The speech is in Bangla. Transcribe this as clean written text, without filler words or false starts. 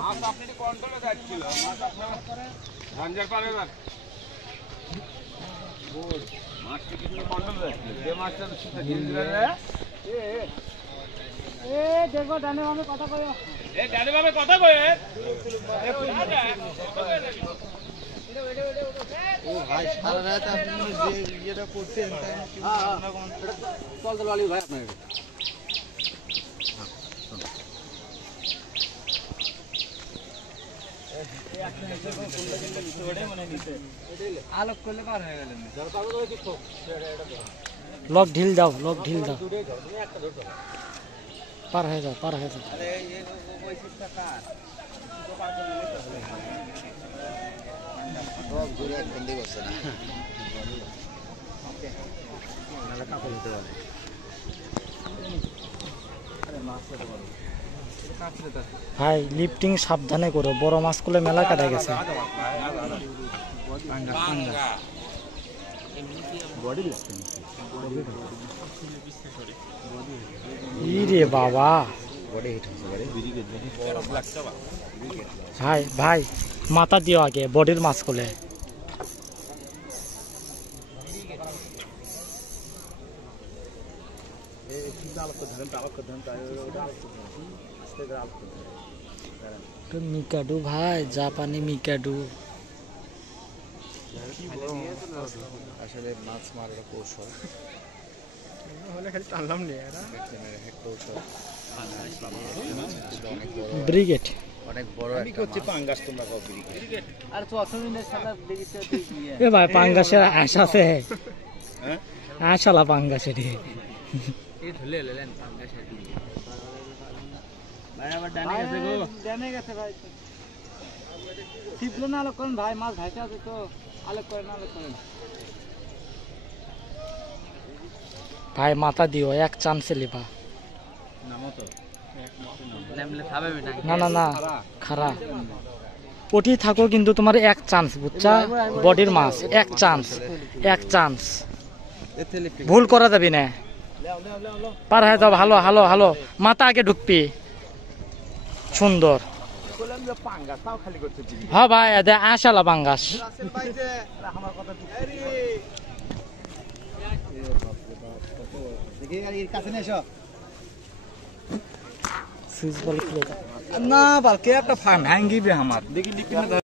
মাছ আপনি কন্ট্রোলে যাচ্ছিল, মাছ আপনার ঝঞ্ঝার পারে না, মাছটা কিছু কন্ট্রোলে যাচ্ছিল, যে মাছটা দেখো ডানে বামে কথা কয়, ডানে বামে কথা কয়। ও ভাই সারা রাত আপনি যে ইয়েটা করছেন চল চল আলী ভাই আপনার আলোক করলে পার হয়ে গেলেন। লক ঢিল দাও, লক ঢিল দাও, পার হয়ে যাও, পার হয়ে যাও। ভাই লিফটিং সাবধানে করো, বড় মাছ করলে মেলা কাটা গেছে। ইরে বাবা, ভাই ভাই মাথা দিও আগে, বডির মাছ করলে। মিকাডু ভাই, জাপানি মিকাডু। আসলে মাছ মারার কৌশল ব্রিগেড অনেক বড় হচ্ছে পাঙ্গাস, তোমরা কও ব্রিগেড। আর তো অসমিনের সাথে দেখিতে দিয়ে এ ভাই পাঙ্গাসের আশ আছে, আশালা পাঙ্গাসের এই ধুলে লেলেন পাঙ্গাসের ভাই, আবার ডানে গেছে গো, ডানে গেছে ভাই। টিপলো না আলোক করেন ভাই, মাছ ভাইসা আছে তো, আলোক করেন, আলোক করেন ভাই, মাথা দিও, এক চান্সে লিবা। না না না, খারা ওটি থাকো, কিন্তু তোমার এক চান্স, বুঝছা? বডির মাছ, এক চান্স, এক চান্স, ভুল করা যাবি না। পার হয়ে যাও, ভালো হালো হালো, মাথা আগে ঢুকবি, সুন্দর। হ্যাঁ ভাই, আশালা পাঙ্গাস। সুইচ বল খুলে দাও না, বালকে একটা ফান হ্যাঙ্গিবে আমার দেখি